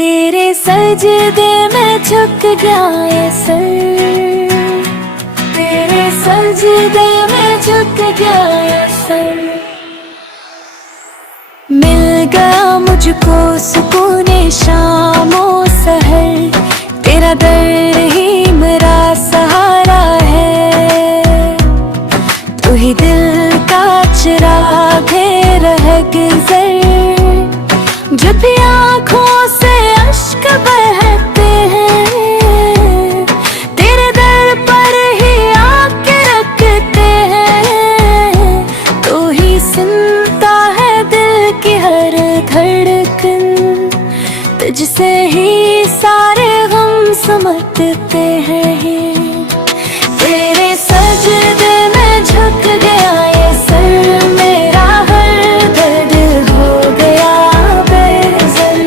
तेरे सजदे में झुक गया ये सर, तेरे सजदे में झुक गया ये सर। मिल गया मुझको सुकूने शामो सहर, तेरा दर्द ही मेरा सहारा है। तू ही दिल का चिराग है रह गुजर, जब भी आँखों से अश्क बहते हैं, तेरे दर पर ही आके रखते हैं। तू ही सुनता है दिल की हर धड़कन, तुझसे ही सारे गम समझते हैं। तेरे सजदे में झुक गया ये सर, मेरा हर दर्द हो गया बेअसर।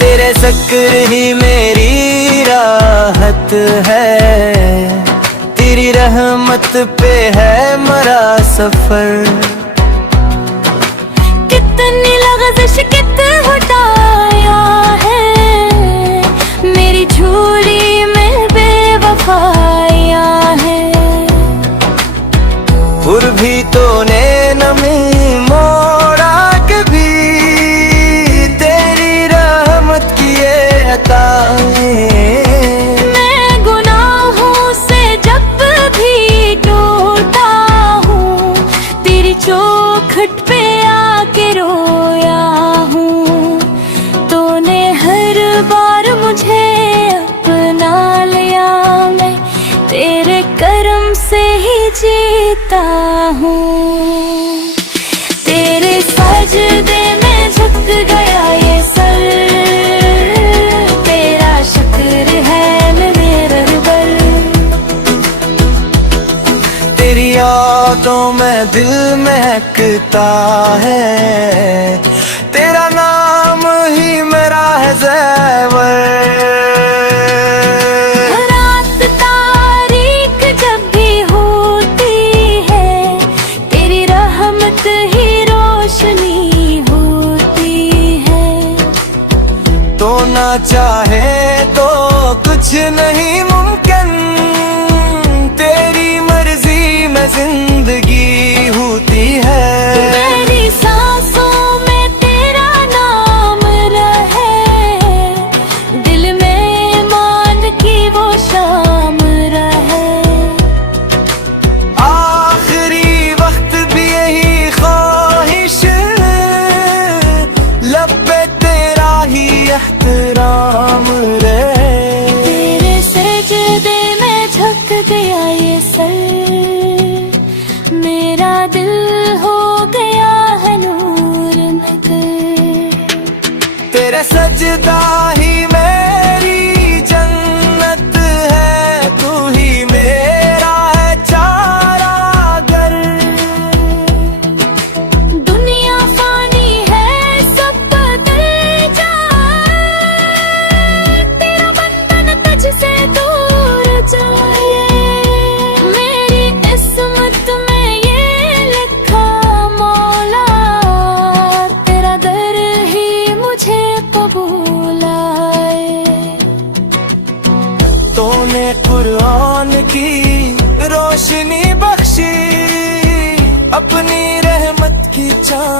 तेरे ज़िक्र ही मेरी राहत है, तेरी रहमत पे है मरा सफर। कितनी लग़ज़िश कित हटाया है, मेरी झोली में बेवफाया है। और भी तूने नमी मोड़ा कभी, तेरी रहमत की ये अताएं। मैं गुनाहों से जब भी टूटा हूँ, तेरी चौखट पे आके रोया हूँ। तूने हर बार मुझे अपना लिया, मैं तेरे करम से ही जीता हूँ। तेरे सजदे में झुक गया ये सर, तेरा शुक्र है मेरे रहबर। तेरी यादों में दिल महकता है, तेरा नाम ही मेरा है ज़ेवर। रात तारीक जब भी होती है, तेरी रहमत ही रोशनी होती है। तो ना चाहे तो कुछ नहीं मुमकिन, तेरी मर्जी में जिंदगी होती है। मेरी सांसों में तेरा नाम रहे, दिल में मान की वो शाम रहे। आखिरी वक्त भी यही ख्वाहिश, लब पे तेरा ही एहतराम रहे। तेरे सजदे में झुक गया ये सर, मेरा दिल हो गया है नूर नगर। तेरा सजदा ही मेरी जन्नत है, तू ही मेरा है चारा घर। दुनिया फानी है सब बदल जाए, तेरा बंधन तुझसे दूर जाए। मेरी किस्मत में ये लिखा मौला, तेरा दर ही मुझे कबूल आए। तूने कुरान की रोशनी बख्शी, अपनी रहमत की चाँद